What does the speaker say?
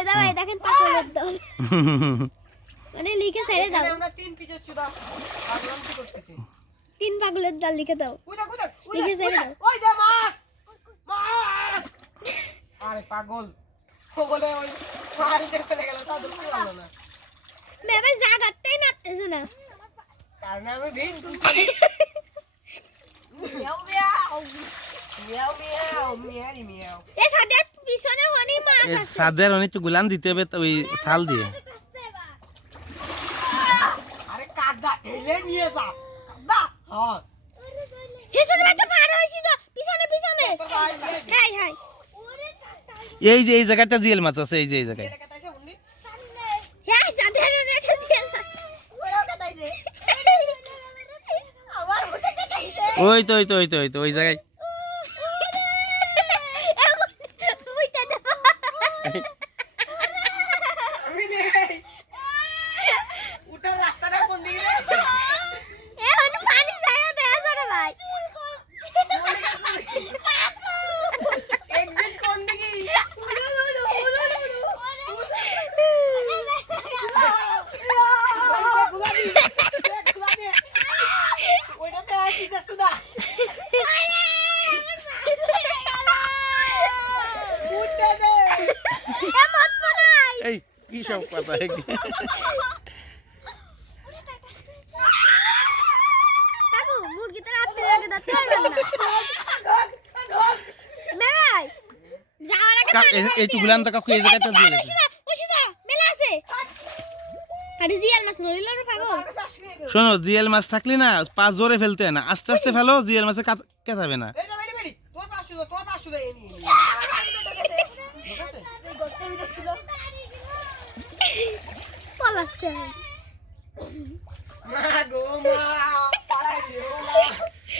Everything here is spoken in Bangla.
ওই দাও এই দেখেন পাগলের দল মানে লিখে ছেড়ে দাও আমরা তিন পিসের সুদা পাগলাম কি করতেছি তিন পাগলের দল লিখে দাও কুদা কুদা লিখে ছেড়ে দাও ওই দে মাছ মাছ আরে পাগল ওগলে ওই মারিতে ফেলে গেল তা দুঃখ হলো না মেয়ে জাগাতেই নাচতেছ না কারণ আমি ভিন তুমি মিয়াও মিয়াও মিয়াও মিয়াও মিয়াও মিয়াও এ সাদের পিছনে হনি মাছ এই আছে সাদের অনেক গুলান দিতে হবে তো ওই থাল দিয়ে আরে কাদা ঠেলে নিয়ে যা কাদা হ্যাঁ হেসুর মধ্যে পার হইছি তো পিছনে পিছনে হাই হাই এই যে এই জায়গাটা জিএল মাছ আছে এই যে এই জায়গায় হ্যাঁ সাদের রেখে দিয়েন আমার মুখে দেখাইছে ওই তো ওই তো ওই তো ওই তো ওই জায়গায় বুইতে দাও আমি নেই উঠার রাস্তাটা কোন দিকে রে এখন পানি যায় দেয়া জরে ভাই এক্সিট কোন দিকে ওইটাতে আসিস সুদা উঠে দে এমত বানাই এই কি সব কথা কাকু মুরগি তো রাতে রেখে দাও পারবেন না ভাই যাওয়ার আগে এই তো গুলান তো কাকু এই জায়গাটা জিএল আছে ওশিদা মেলা আছে আরে জিয়াল মাছ নড়িল রে পাগল শোনো জিএল মাছ থাকলে না পা জোরে ফেলতে না আস্তে আস্তে ফেলো জিএল মাছে কেতাবে না এই বেড়ি বেড়ি তোর পাশে দে এনি পলাচ্ছে